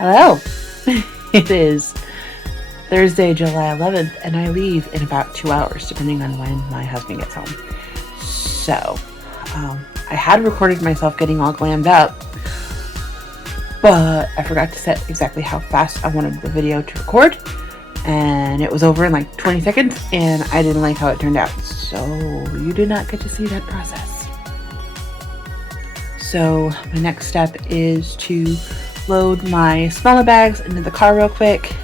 Hello. It is Thursday, July 11th, and I leave in about 2 hours, depending on when my husband gets home. So, I had recorded myself getting all glammed up, but I forgot to set exactly how fast I wanted the video to record, and it was over in like 20 seconds, and I didn't like how it turned out. So, you did not get to see that process. So, my next step is to load my smaller bags into the car real quick.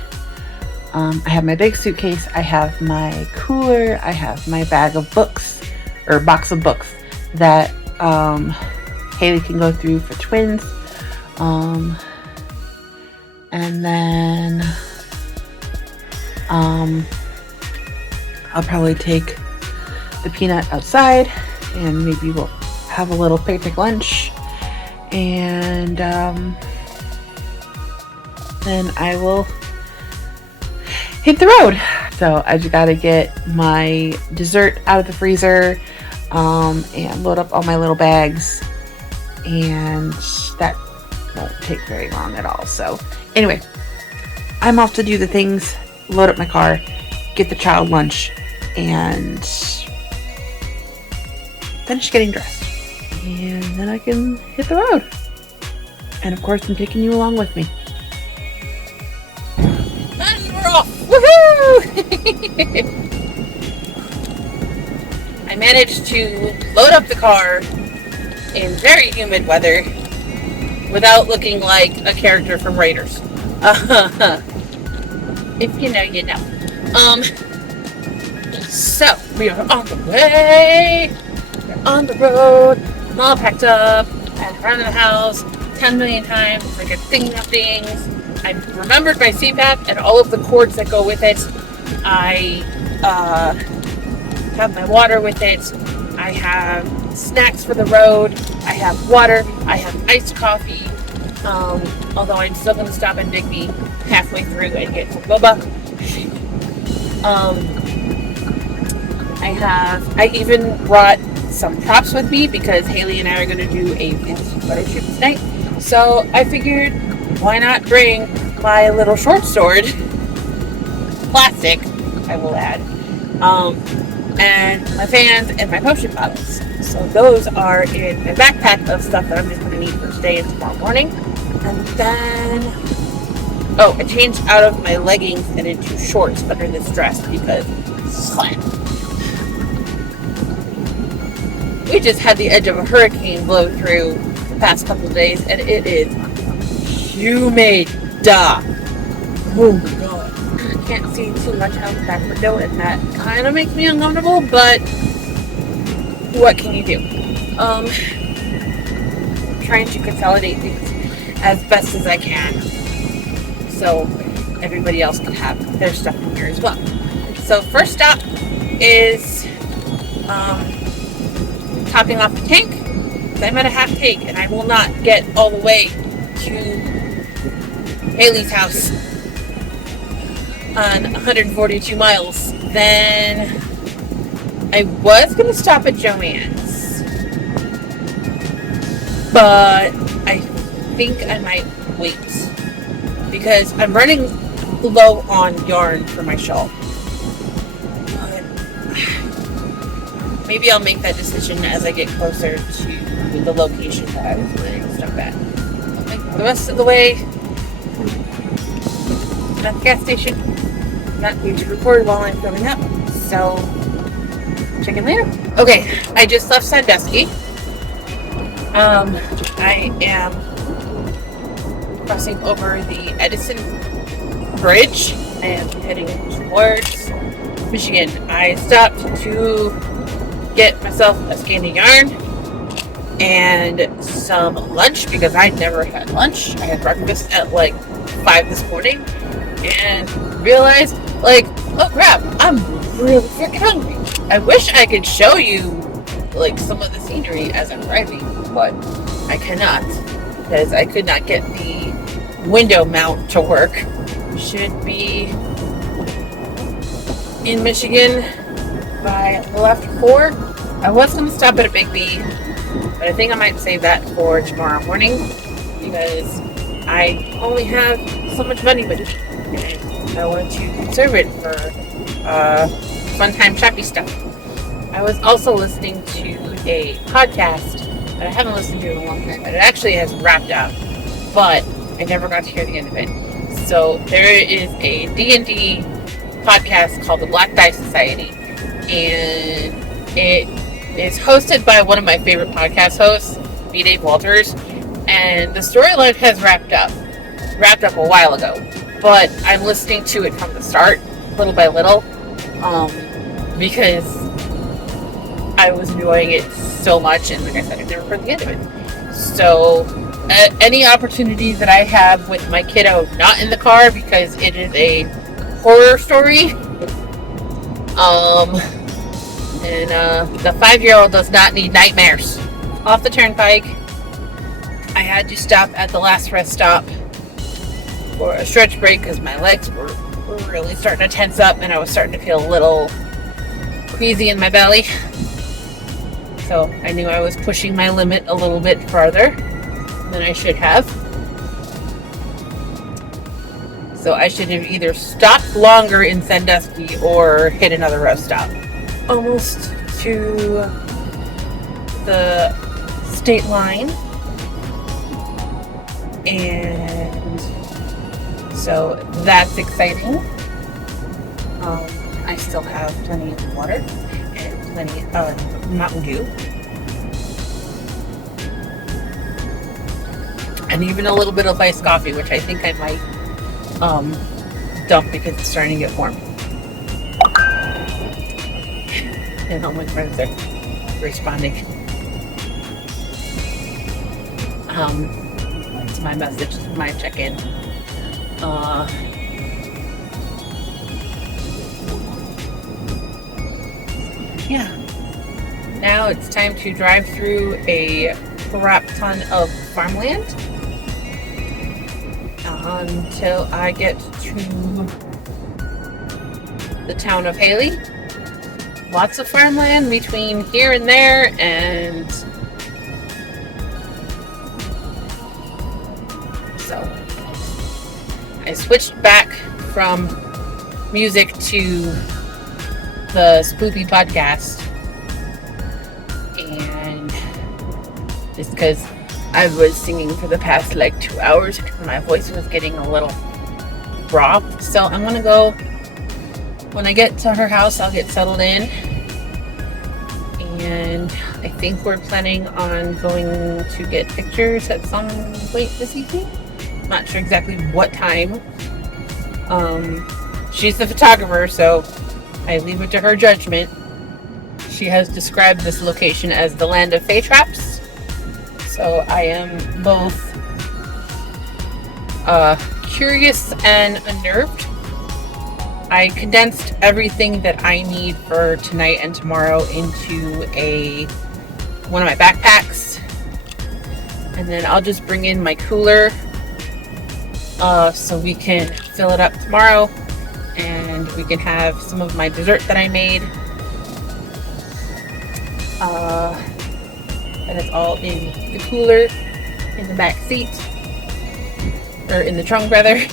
I have my big suitcase, I have my cooler, I have my bag of books, or box of books that Haley can go through for twins. And then I'll probably take the peanut outside and maybe we'll have a little picnic lunch. And then I will hit the road. So I just gotta get my dessert out of the freezer and load up all my little bags, and that won't take very long at all. So anyway, I'm off to do the things, load up my car, get the child lunch, and finish getting dressed, and then I can hit the road. And of course I'm taking you along with me. And we're off! Woohoo! I managed to load up the car in very humid weather without looking like a character from Raiders. If you know, you know. So, we are on the way. We're on the road. I'm all packed up. I'm around the house 10 million times. Like a thing of things. I remembered my CPAP and all of the cords that go with it. I have my water with it. I have snacks for the road. I have water. I have iced coffee. Although I'm still going to stop at Digby halfway through and get some boba. I even brought some props with me because Haley and I are going to do a fantasy photo shoot tonight. So I figured, why not bring my little short sword, plastic, I will add, and my fans and my potion bottles. So those are in my backpack of stuff that I'm just going to need for today and tomorrow morning. And then, I changed out of my leggings and into shorts under this dress because slap. We just had the edge of a hurricane blow through the past couple of days, and it is humid. Oh my god. I can't see too much out the back window, and that kind of makes me uncomfortable, but what can you do? Trying to consolidate things as best as I can so everybody else can have their stuff in here as well. So first stop is topping off the tank. I'm at a half tank and I will not get all the way to Haley's house on 142 miles. Then I was going to stop at Joann's, but I think I might wait because I'm running low on yarn for my shawl. But maybe I'll make that decision as I get closer to the location that I was wearing stuff at. I'll make the rest of the way at the gas station. I'm not going to record while I'm filming up, so check in later. Okay, I just left Sandusky. I am crossing over the Edison Bridge and heading towards Michigan. I stopped to get myself a skein of yarn and some lunch because I'd never had lunch. I had breakfast at like 5 this morning and realized, like, oh crap, I'm really freaking hungry. I wish I could show you like some of the scenery as I'm driving, but I cannot because I could not get the window mount to work. Should be in Michigan by a little after 4. I was going to stop at a Big B, but I think I might save that for tomorrow morning because I only have so much money with me, and I want to conserve it for fun time shoppy stuff. I was also listening to a podcast that I haven't listened to in a long time, but it actually has wrapped up, but I never got to hear the end of it. So there is a D&D podcast called the Black Die Society, and it is hosted by one of my favorite podcast hosts, B. Dave Walters, and the storyline has wrapped up a while ago, but I'm listening to it from the start, little by little, because I was enjoying it so much, and like I said, I never heard the end of it. So any opportunities that I have with my kiddo not in the car, because it is a horror story, and the 5-year-old does not need nightmares. Off the turnpike, I had to stop at the last rest stop for a stretch break because my legs were really starting to tense up and I was starting to feel a little queasy in my belly. So I knew I was pushing my limit a little bit farther than I should have. So I should have either stopped longer in Sandusky or hit another rest stop. Almost to the state line. And so that's exciting. I still have plenty of water and plenty of Mountain Dew. And even a little bit of iced coffee, which I think I might dump because it's starting to get warm. And all my friends are responding. It's my message, my check-in. Yeah. Now it's time to drive through a crap ton of farmland until I get to the town of Haley. Lots of farmland between here and there, and so I switched back from music to the Spoopy podcast, and just because I was singing for the past 2 hours, my voice was getting a little raw. So I'm gonna go, when I get to her house, I'll get settled in, and I think we're planning on going to get pictures at some point this evening. I'm not sure exactly what time. She's the photographer, so I leave it to her judgment. She has described this location as the land of fae traps. So I am both curious and unnerved. I condensed everything that I need for tonight and tomorrow into one of my backpacks. And then I'll just bring in my cooler so we can fill it up tomorrow. And we can have some of my dessert that I made. And it's all in the cooler in the back seat, or in the trunk rather.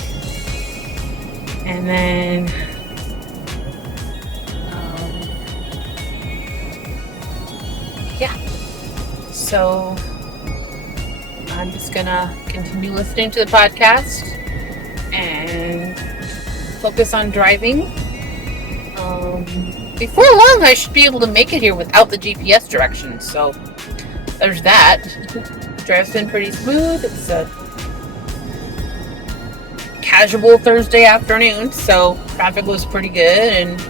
And then yeah, so I'm just gonna continue listening to the podcast and focus on driving. Before long, I should be able to make it here without the GPS directions, so there's that. Drive's been pretty smooth. It's a casual Thursday afternoon, so traffic was pretty good, and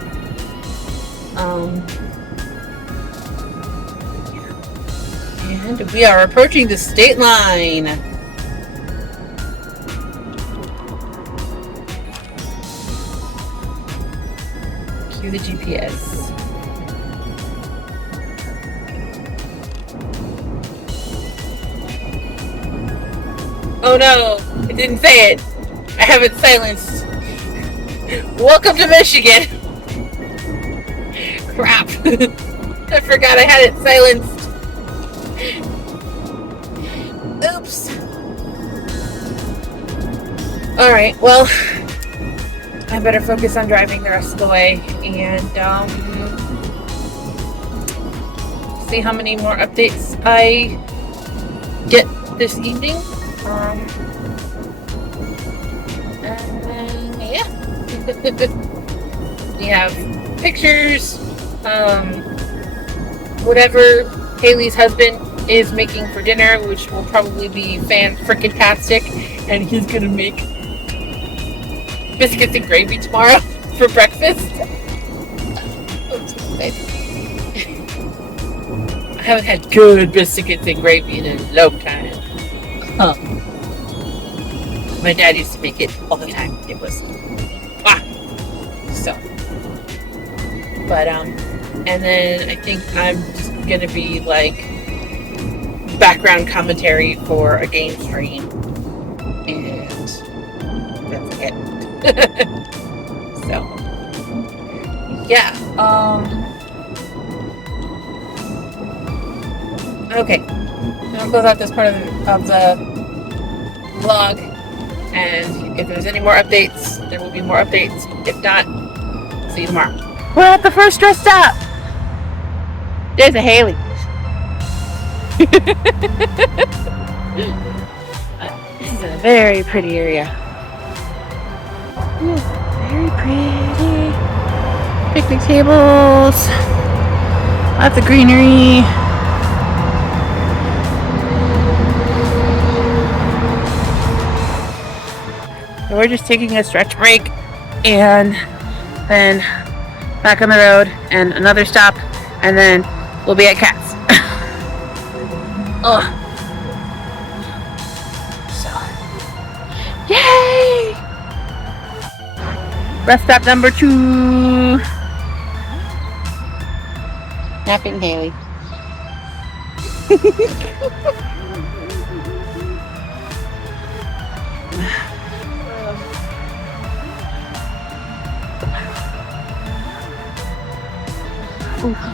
we are approaching the state line. Cue the GPS. Oh no, it didn't say it. I have it silenced. Welcome to Michigan. Crap. I forgot I had it silenced. Oops. Alright, well, I better focus on driving the rest of the way and see how many more updates I get this evening. And then, yeah. We have pictures, whatever Haley's husband is making for dinner, which will probably be fan-frickin-tastic, and he's gonna make biscuits and gravy tomorrow for breakfast. I'm so excited. I haven't had good biscuits and gravy in a long time. My dad used to make it all the time. It was so. But and then I think I'm just gonna be like background commentary for a game stream, and that's it. So yeah. Okay. I'll close out this part of the vlog, and if there's any more updates, there will be more updates. If not, see you tomorrow. We're at the first rest stop. There's a Haley. This is a very pretty area. Very pretty. Picnic tables. Lots of greenery. So we're just taking a stretch break and then back on the road and another stop, and then we'll be at Cats. Oh. So, yay! Rest stop number 2. Napping Haley.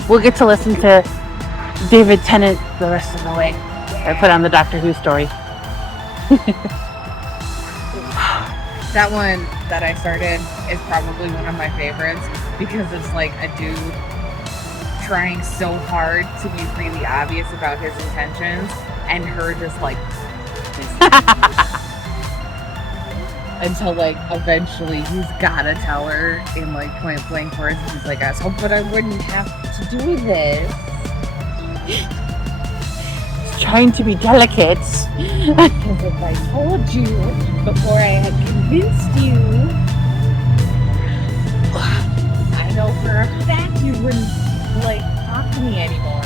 We'll get to listen to David Tennant the rest of the way. I put on the Doctor Who story. That one that I started is probably one of my favorites because it's like a dude trying so hard to be really obvious about his intentions, and her just like until like eventually he's gotta tell her in like point blank words. He's like, I was hoping I wouldn't have to do this. Trying to be delicate. Because if I told you before I had convinced you, I know for a fact you wouldn't like talk to me anymore.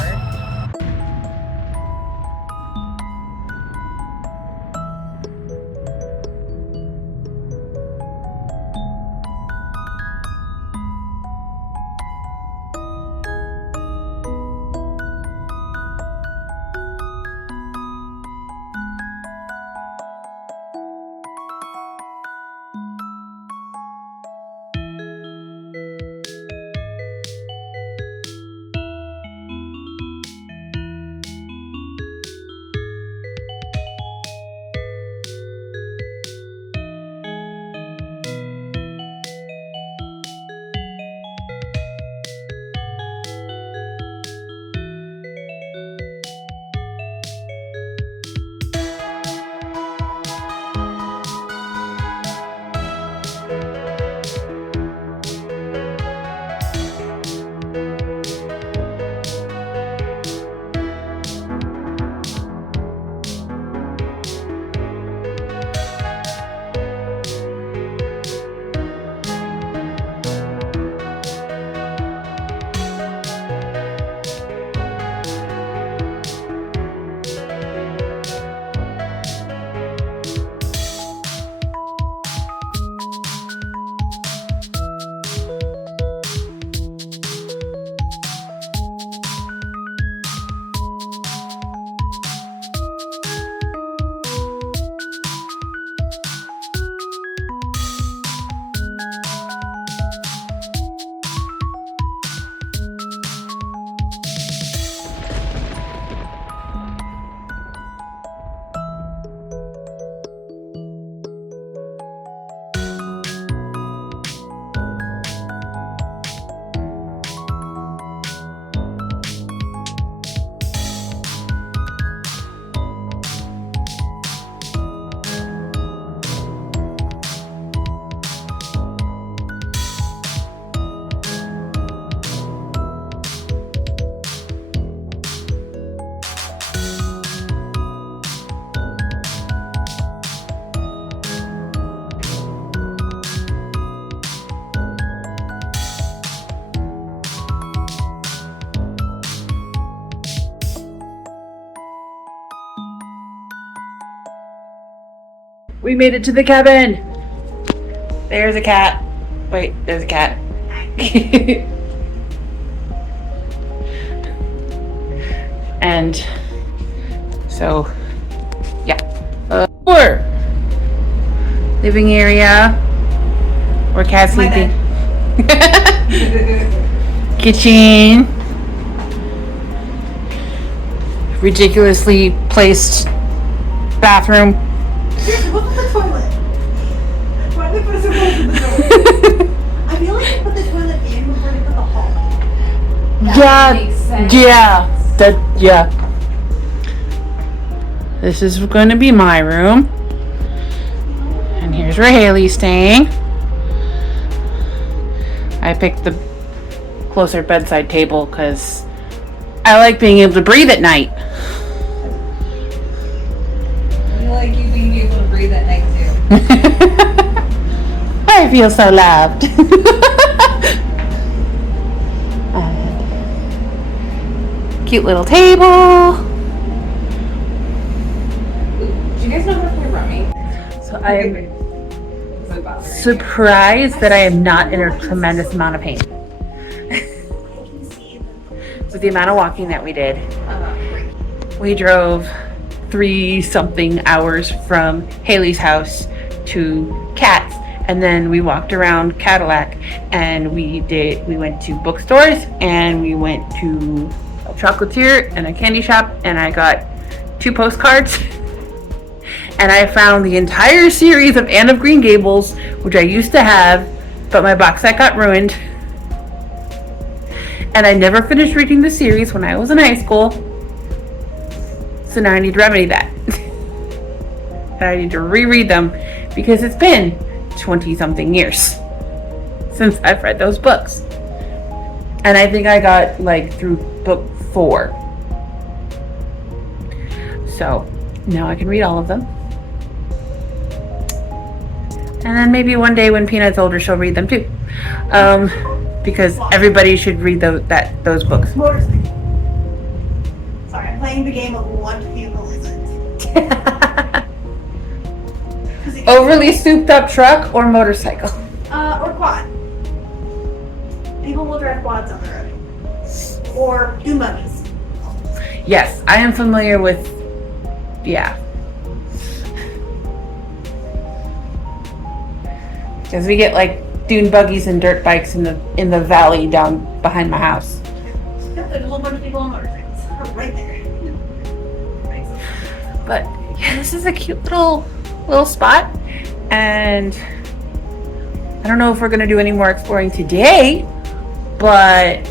We made it to the cabin. There's a cat. Wait, there's a cat. And so, yeah. Floor. Living area. Where cat's My sleeping. Kitchen. Ridiculously placed bathroom. Seriously, what's with the toilet? Why did they put a surprise in the door? I feel like they put the toilet in before they put the hallway. Yeah, makes sense. yeah. This is going to be my room. And here's where Haley's staying. I picked the closer bedside table because I like being able to breathe at night. I feel like you being able to breathe at night too. I feel so loved. Cute little table. Do you guys know how to play rummy? So I am surprised that I am not in a tremendous amount of pain. With the amount of walking that we did. We drove 3-something hours from Haley's house to Kat's, and then we walked around Cadillac, and we went to bookstores, and we went to a chocolatier and a candy shop, and I got 2 postcards. And I found the entire series of Anne of Green Gables, which I used to have, but my box set got ruined. And I never finished reading the series when I was in high school. So now I need to remedy that. And I need to reread them because it's been 20-something years since I've read those books. And I think I got through book 4. So now I can read all of them. And then maybe one day when Peanut's older, she'll read them too. Because everybody should read those books. Motorcycle. Sorry, I'm playing the game of what vehicle is it? 'Cause it- Overly souped up truck or motorcycle? Or quad. People will drive quads on the road. Or dune buggies. Yes, I am familiar with, yeah. Because we get dune buggies and dirt bikes in the valley down behind my house. Yep, there's a whole bunch of people on motorcycles. Right there. But yeah, this is a cute little spot, and I don't know if we're gonna do any more exploring today, but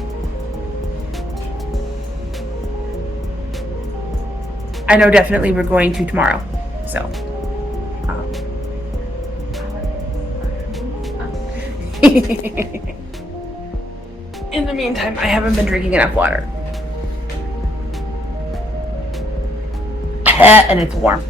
I know definitely we're going to tomorrow. So. In the meantime, I haven't been drinking enough water. And it's warm.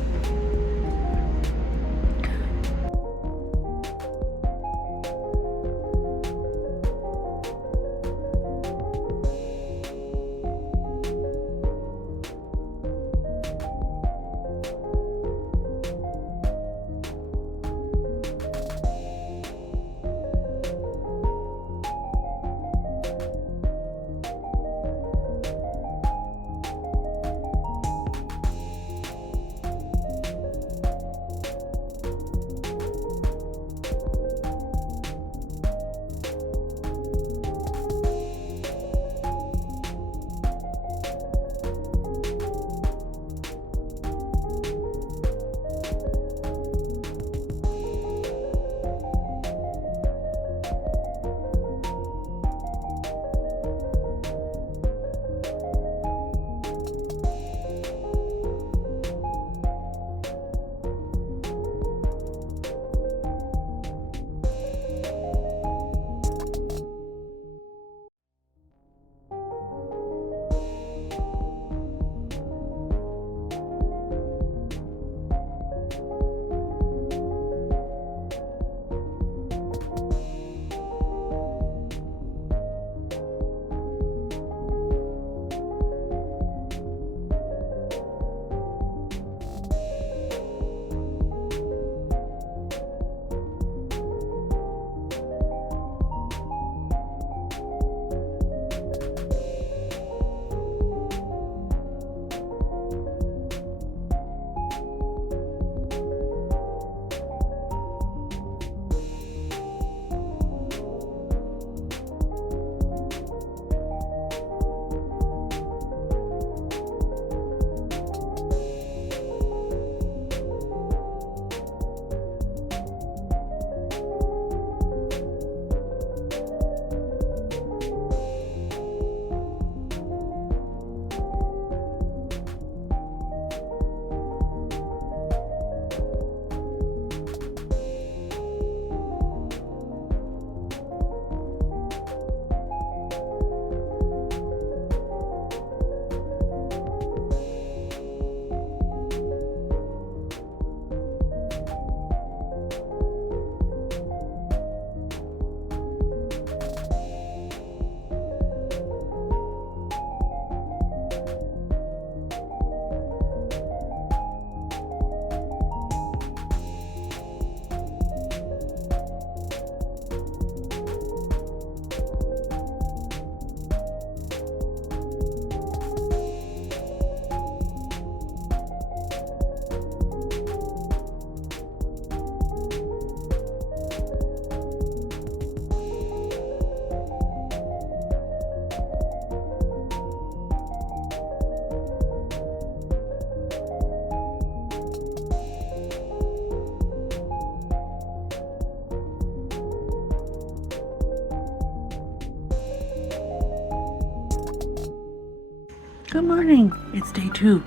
Good morning. It's day 2.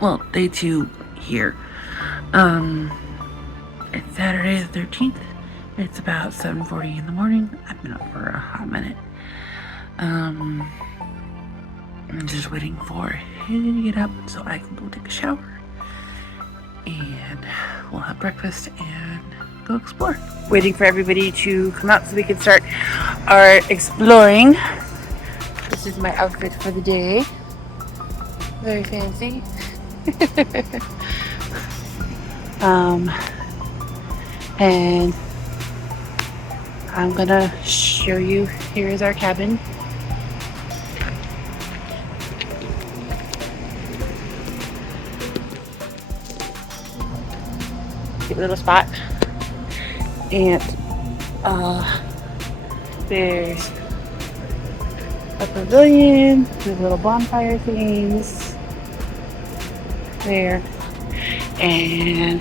Well, day 2 here. It's Saturday the 13th. It's about 7:40 in the morning. I've been up for a hot minute. I'm just waiting for him to get up so I can go take a shower. And we'll have breakfast and go explore. Waiting for everybody to come out so we can start our exploring. This is my outfit for the day. Very fancy. And I'm gonna show you, here is our cabin. Cute little spot. And there's a pavilion with little bonfire things there. And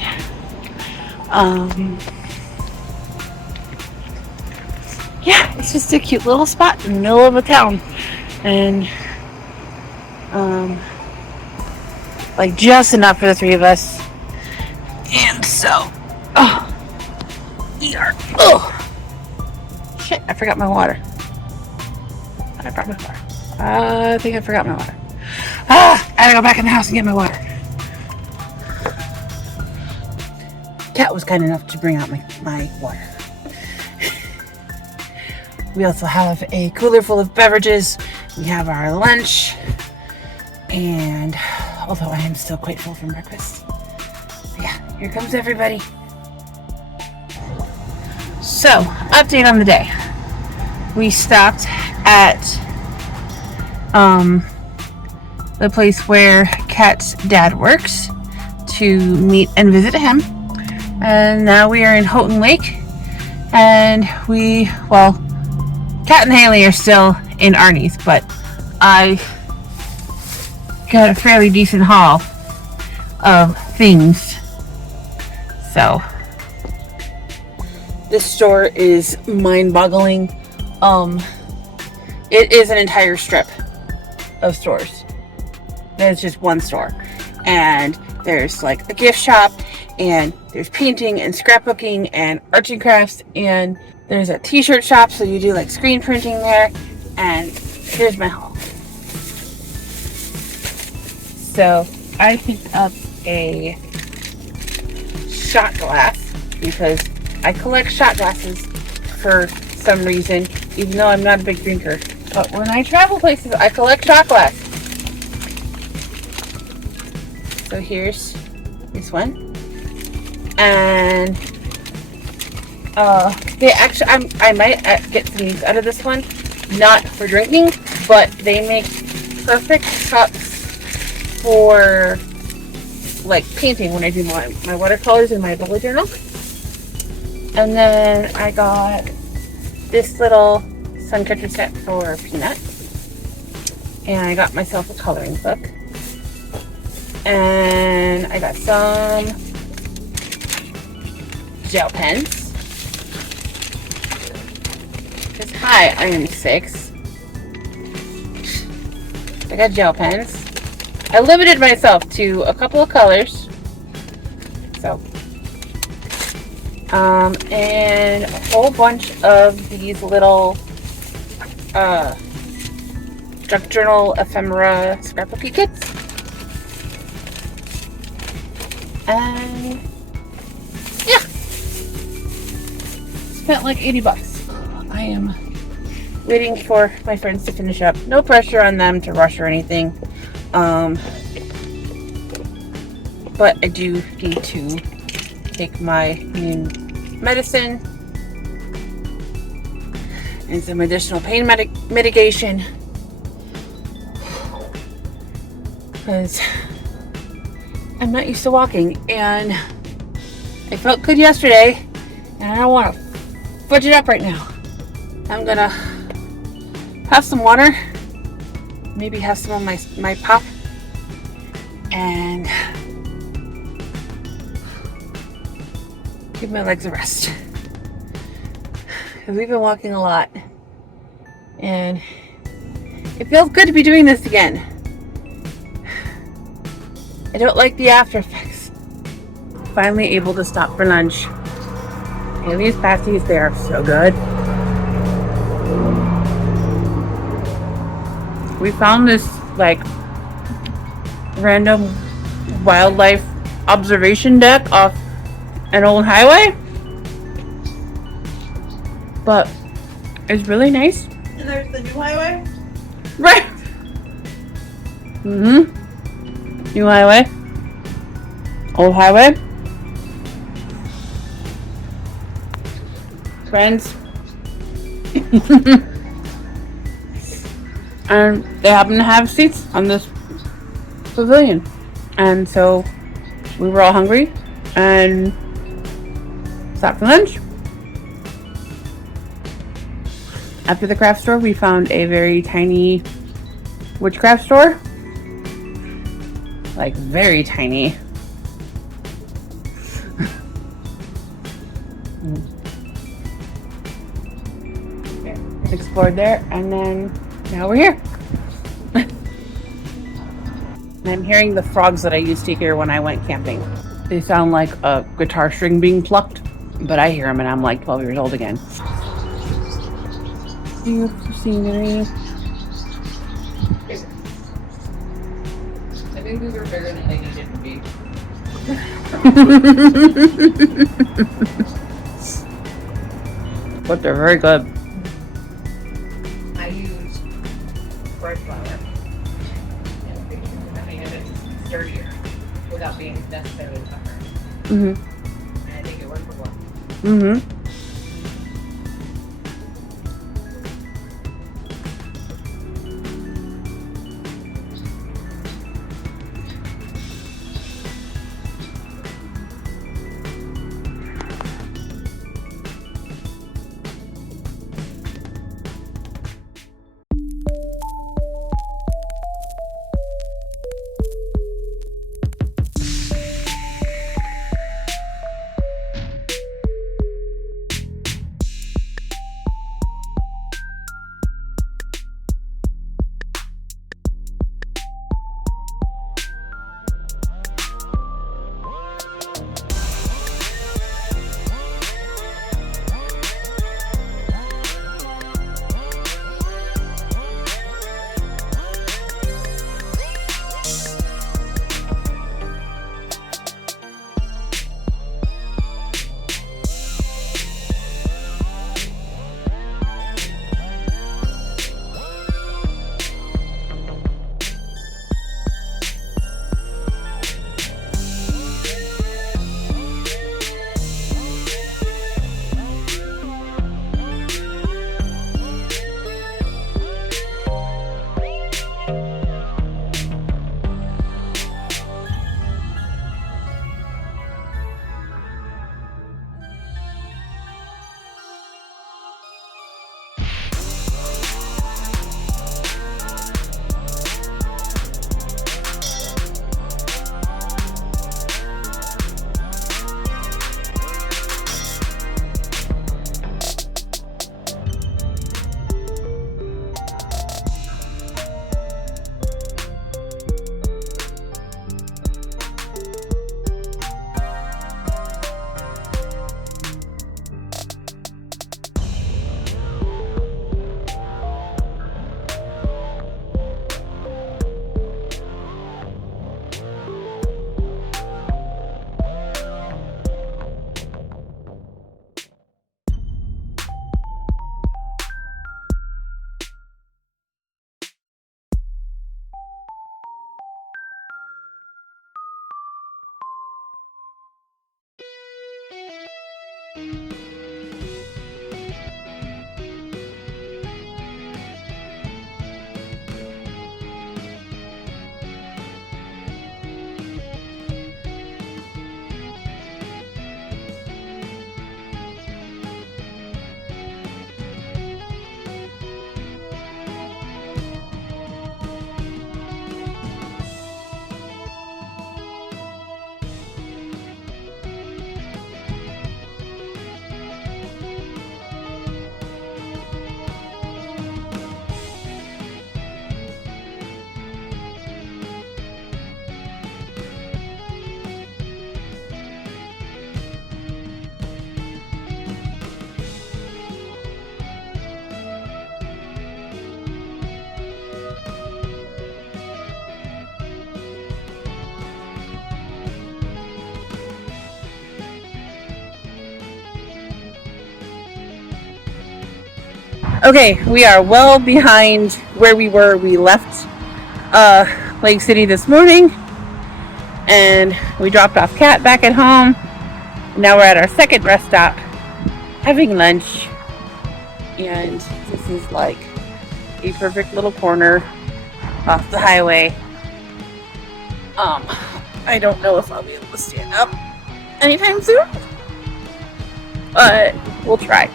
yeah, it's just a cute little spot in the middle of a town. And like just enough for the 3 of us. And so we are shit, I forgot my water. I brought my water. I think I forgot my water. I gotta go back in the house and get my water. Cat was kind enough to bring out my water. We also have a cooler full of beverages. We have our lunch. And although I am still quite full from breakfast. Yeah, here comes everybody. So, update on the day. We stopped at the place where Kat's dad works to meet and visit him. And now we are in Houghton Lake. And Kat and Haley are still in Arnie's, but I got a fairly decent haul of things. So this store is mind-boggling. It is an entire strip of stores. There's just one store. And there's like a gift shop, and there's painting and scrapbooking and arts and crafts, and there's a t-shirt shop, so you do like screen printing there. And here's my haul. So I picked up a shot glass because I collect shot glasses for some reason, even though I'm not a big drinker. But when I travel places, I collect shot glass. So here's this one. And they actually, I might get some use out of this one. Not for drinking, but they make perfect cups for like painting when I do my watercolors in my bullet journal. And then I got this little sun catcher set for Peanut. And I got myself a coloring book. And I got some gel pens. Because hi, I am 6. I got gel pens. I limited myself to a couple of colors. So. And a whole bunch of these little junk journal ephemera scrapbooky kits. And yeah, spent like $80. I am waiting for my friends to finish up. No pressure on them to rush or anything. But I do need to take my new medicine and some additional pain mitigation because I'm not used to walking, and I felt good yesterday and I don't want to fudge it up right now. I'm gonna have some water, maybe have some of my pop, and give my legs a rest. Because we've been walking a lot. And It feels good to be doing this again. I don't like the after effects. Finally able to stop for lunch. And these pasties, they are so good. We found this like random wildlife observation deck off an old highway. But it's really nice. And there's the new highway. Right. Mm-hmm. New highway. Old highway. Friends. And they happen to have seats on this pavilion. And so we were all hungry and stopped for lunch. After the craft store, we found a very tiny witchcraft store. Like, very tiny. Explored there, and then now we're here. And I'm hearing the frogs that I used to hear when I went camping. They sound like a guitar string being plucked, but I hear them and I'm like 12 years old again. Beautiful scenery. I think these are bigger than they needed to be. But they're very good. I used bread flour. And I made it sturdier without being necessarily tougher. Mm-hmm. And I think it worked for one. Mm-hmm. Okay, we are well behind where we were. We left Lake City this morning, and we dropped off Kat back at home. Now we're at our second rest stop, having lunch, and this is like a perfect little corner off the highway. I don't know if I'll be able to stand up anytime soon, but we'll try.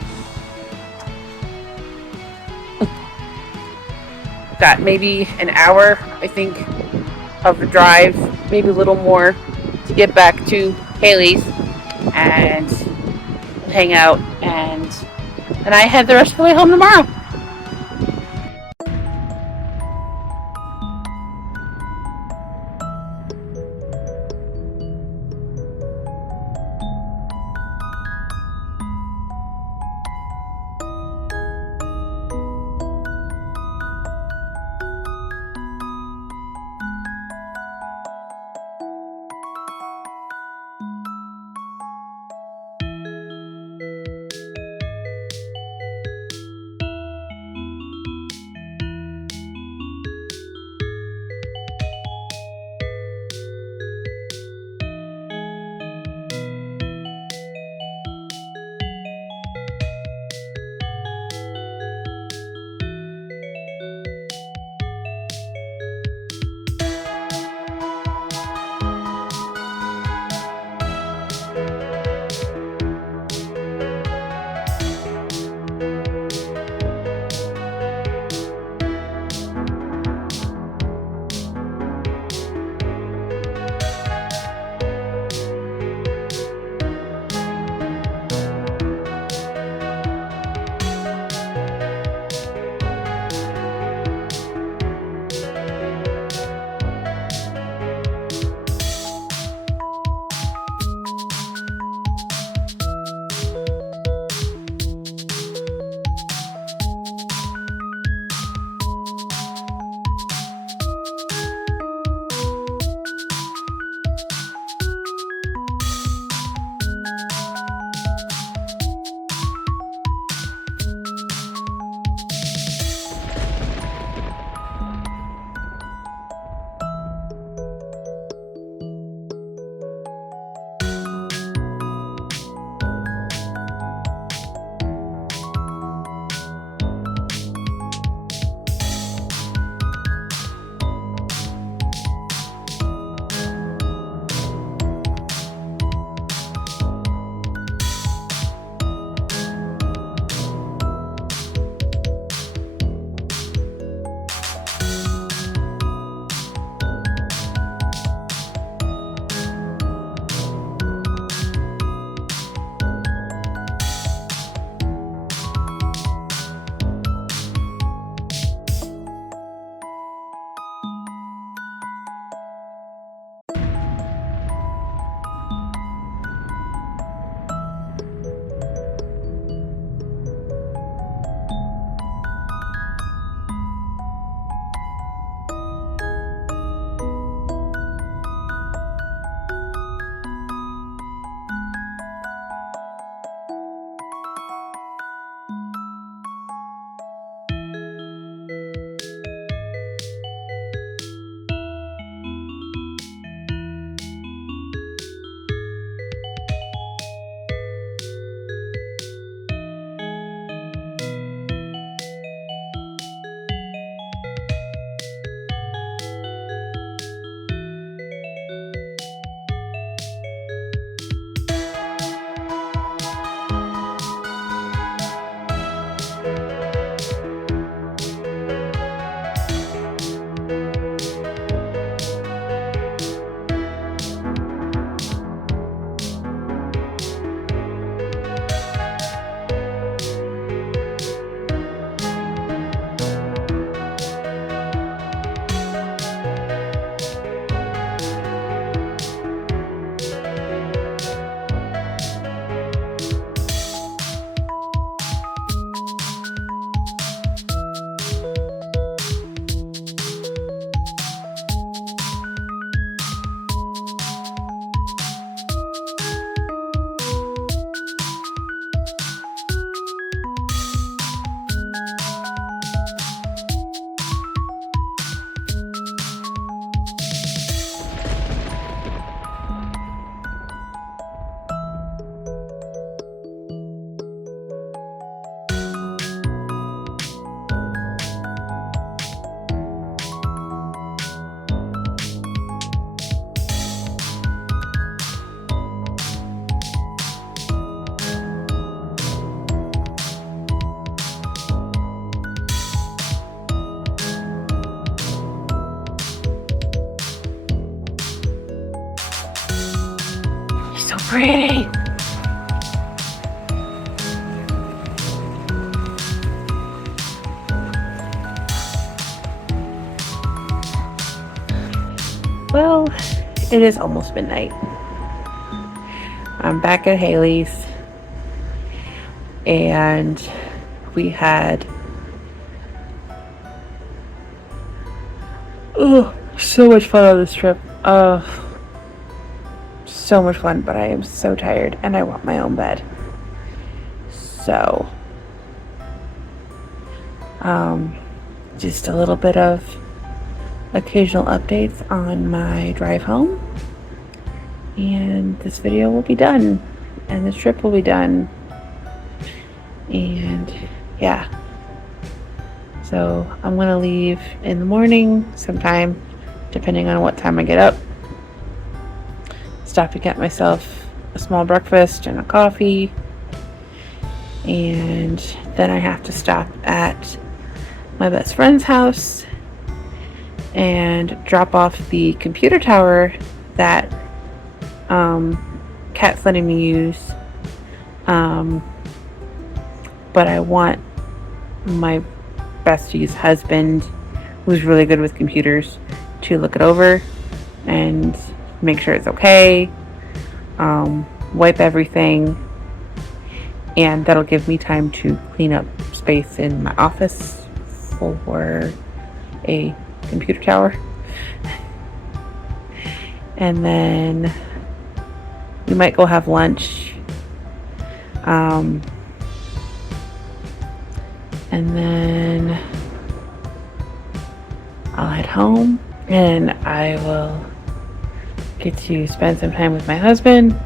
Got maybe an hour, I think, of a drive, maybe a little more, to get back to Haley's and hang out, and then I head the rest of the way home tomorrow. so pretty. Well, it is almost midnight. I'm back at Haley's, and we had so much fun on this trip. So much fun, but I am so tired and I want my own bed. So, just a little bit of occasional updates on my drive home, and this video will be done, and this trip will be done, and yeah. So I'm gonna leave in the morning sometime, depending on what time I get up. Stop to get myself a small breakfast and a coffee, and then I have to stop at my best friend's house and drop off the computer tower that Kat's letting me use, but I want my bestie's husband, who's really good with computers, to look it over and make sure it's okay, wipe everything, and that'll give me time to clean up space in my office for a computer tower. And then we might go have lunch, and then I'll head home and I will get to spend some time with my husband,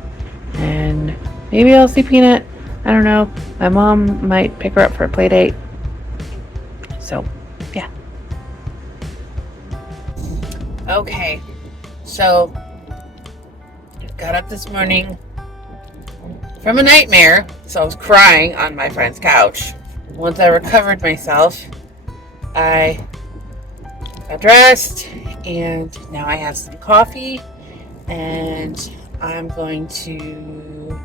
and maybe I'll see Peanut. I don't know. My mom might pick her up for a play date. So, yeah. Okay, so got up this morning from a nightmare, so I was crying on my friend's couch. Once I recovered myself, I got dressed, and now I have some coffee, and I'm going to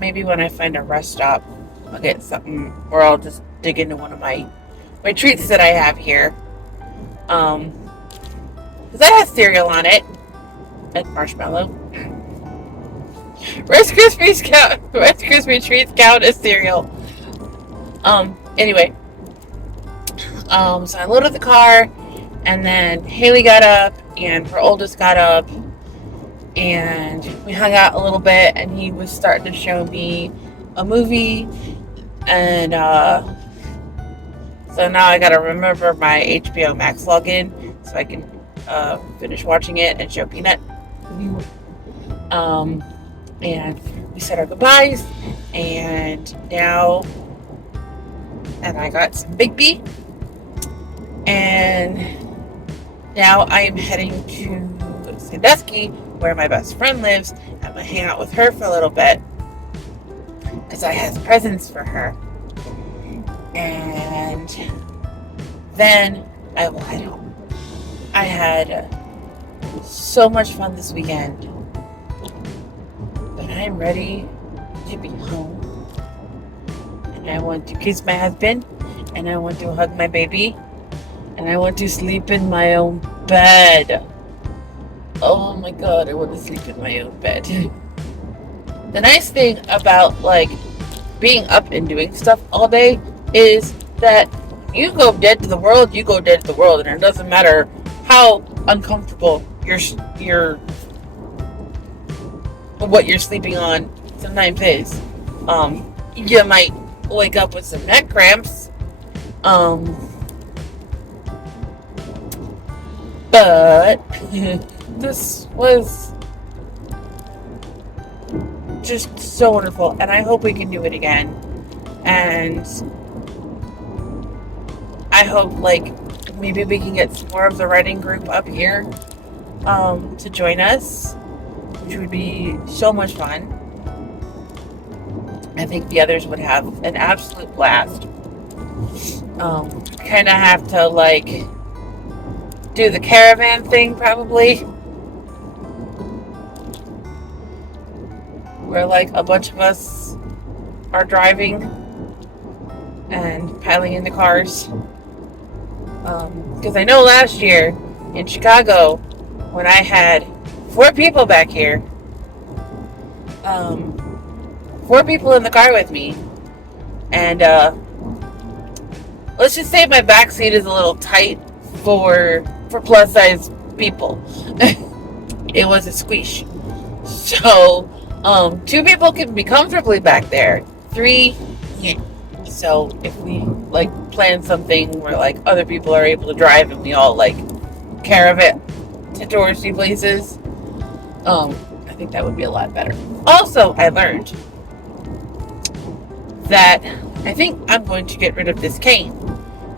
maybe when I find a rest stop, I'll get something, or I'll just dig into one of my treats that I have here. Because that has cereal on it and marshmallow. Rice Krispie treats count as cereal. Anyway. So I loaded the car, and then Haley got up, and her oldest got up, and we hung out a little bit, and he was starting to show me a movie, and so now I gotta remember my HBO Max login so I can finish watching it and show Peanut. And we said our goodbyes, and I got some Big B, and now I am heading to Sandusky, where my best friend lives. I'm gonna hang out with her for a little bit because I have presents for her, and then I will head home. I had so much fun this weekend, but I'm ready to be home, and I want to kiss my husband, and I want to hug my baby, and I want to sleep in my own bed. Oh my god, I want to sleep in my own bed. The nice thing about being up and doing stuff all day is that you go dead to the world, and it doesn't matter how uncomfortable what you're sleeping on sometimes is. You might wake up with some neck cramps, but this was just so wonderful, and I hope we can do it again. And I hope maybe we can get some more of the writing group up here to join us, which would be so much fun. I think the others would have an absolute blast. Kind of have to do the caravan thing probably, where like a bunch of us are driving and piling into cars. Because I know last year in Chicago, when I had 4 people back here, 4 people in the car with me, and let's just say my back seat is a little tight for plus size people. It was a squish. So 2 people can be comfortably back there. 3, yeah. So if we like plan something where like other people are able to drive and we all like caravan to touristy places, I think that would be a lot better. Also, I learned that I think I'm going to get rid of this cane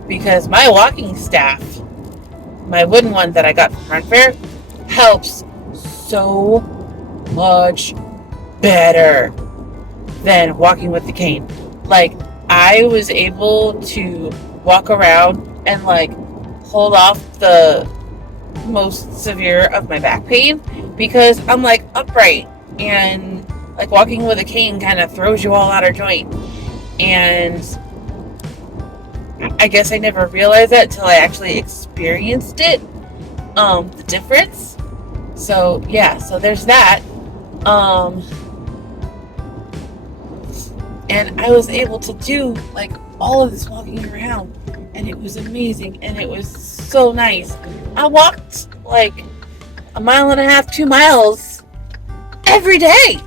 because my walking staff, my wooden one that I got from Run Fair, helps so much better than walking with the cane. Like, I was able to walk around and like hold off the most severe of my back pain because I'm like upright, and like walking with a cane kind of throws you all out of joint. And I guess I never realized that till I actually experienced it, the difference. So yeah, so there's that. And I was able to do like all of this walking around, and it was amazing, and it was so nice. I walked like 1.5 miles, 2 miles every day.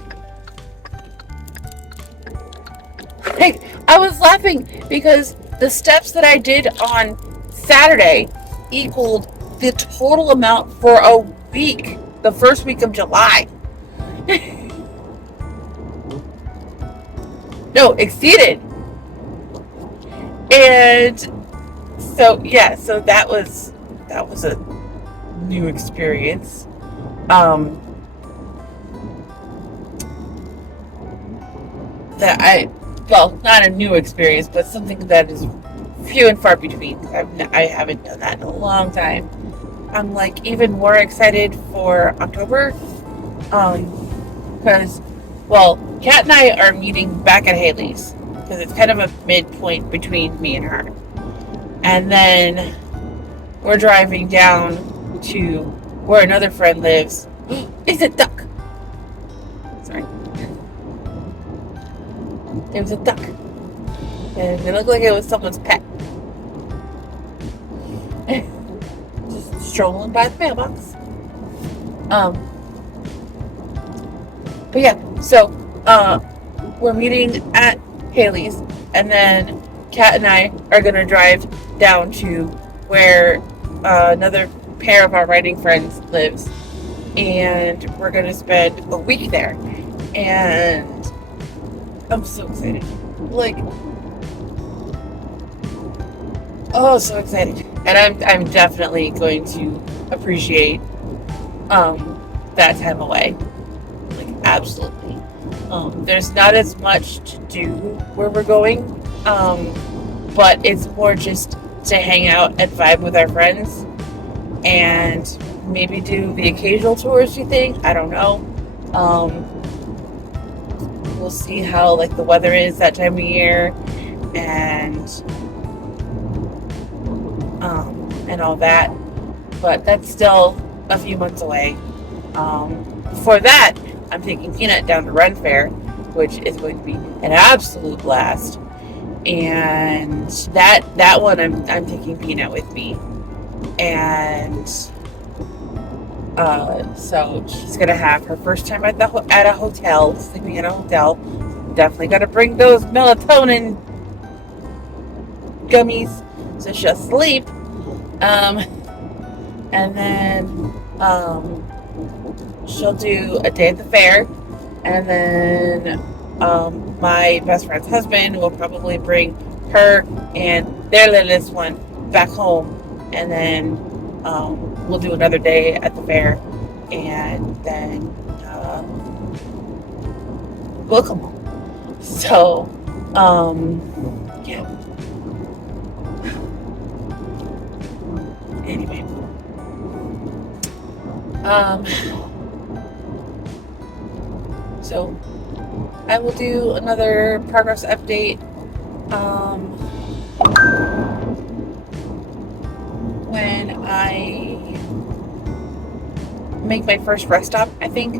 Like, I was laughing because the steps that I did on Saturday equaled the total amount for a week, the first week of July. No, exceeded. And so yeah, so that was a new experience. Not a new experience, but something that is few and far between. I haven't done that in a long time. I'm like even more excited for October, because Kat and I are meeting back at Haley's because it's kind of a midpoint between me and her, and then we're driving down to where another friend lives. It's a duck. Sorry. It was a duck. And it looked like it was someone's pet. Just strolling by the mailbox. But yeah, so we're meeting at Haley's, and then Kat and I are gonna drive down to where another pair of our writing friends lives, and we're gonna spend a week there. And I'm so excited. Like, oh, so excited. And I'm definitely going to appreciate that time away. Like, absolutely. There's not as much to do where we're going, but it's more just to hang out and vibe with our friends and maybe do the occasional touristy thing. I don't know. We'll see how like the weather is that time of year, and all that. But that's still a few months away. Before that, I'm taking Peanut down to Run Fair, which is going to be an absolute blast. And that one I'm taking Peanut with me. And so she's gonna have her first time at a hotel, sleeping at a hotel. Definitely gotta bring those melatonin gummies so she'll sleep. And then she'll do a day at the fair, and then my best friend's husband will probably bring her and their littlest one back home, and then we'll do another day at the fair, and then we'll come home. So, yeah. Anyway. So, I will do another progress update when I make my first rest stop, I think,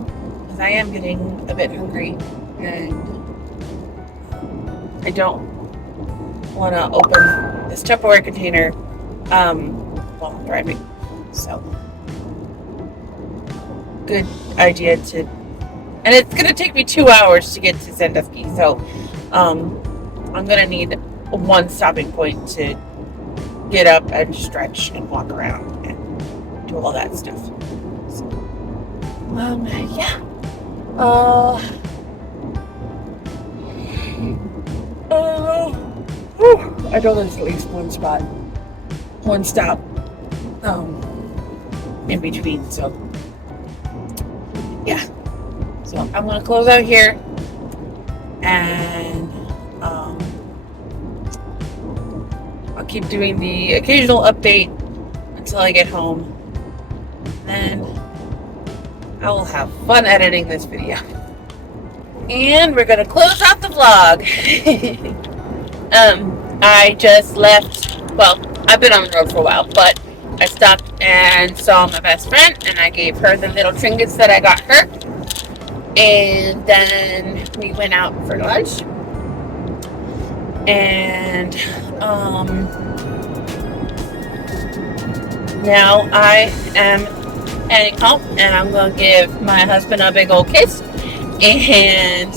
because I am getting a bit hungry and I don't want to open this Tupperware container while I'm driving. So, good idea to, and it's going to take me 2 hours to get to Sandusky, so I'm going to need one stopping point to get up and stretch and walk around and do all that stuff. So, yeah. I know there's at least one stop, in between, so, yeah. So, I'm gonna close out here, and, I'll keep doing the occasional update until I get home. Then, I will have fun editing this video. And we're gonna close out the vlog. I just left, well, I've been on the road for a while, but I stopped and saw my best friend, and I gave her the little trinkets that I got her. And then we went out for lunch. And, now I am heading home, and I'm going to give my husband a big old kiss. And,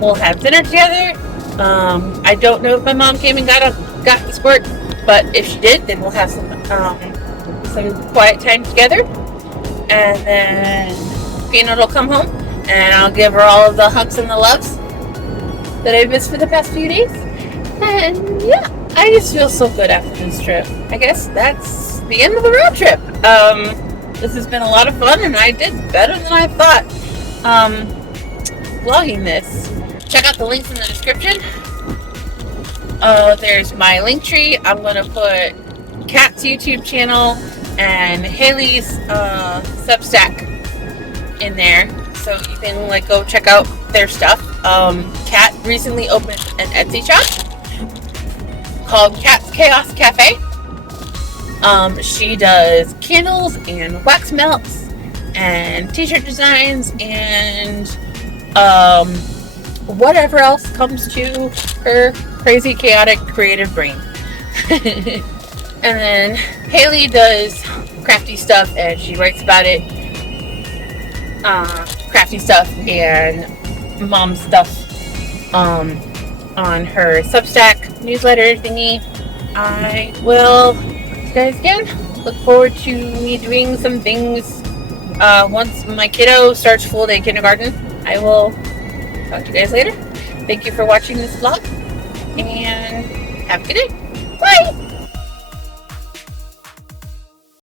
we'll have dinner together. I don't know if my mom came and got the squirt, but if she did, then we'll have some quiet time together. And then Peanut will come home, and I'll give her all of the hugs and the loves that I've missed for the past few days. And yeah, I just feel so good after this trip. I guess that's the end of the road trip. This has been a lot of fun, and I did better than I thought vlogging this. Check out the links in the description. There's my link tree. I'm going to put Kat's YouTube channel and Haley's Substack in there, so you can go check out their stuff. Kat recently opened an Etsy shop called Kat's Chaos Cafe. She does candles and wax melts and t-shirt designs and whatever else comes to her crazy, chaotic, creative brain. And then Haley does crafty stuff, and she writes about it. Crafty stuff and mom stuff on her Substack newsletter thingy. I will talk to you guys again. Look forward to me doing some things once my kiddo starts full day kindergarten. I will talk to you guys later. Thank you for watching this vlog, and have a good day. Bye!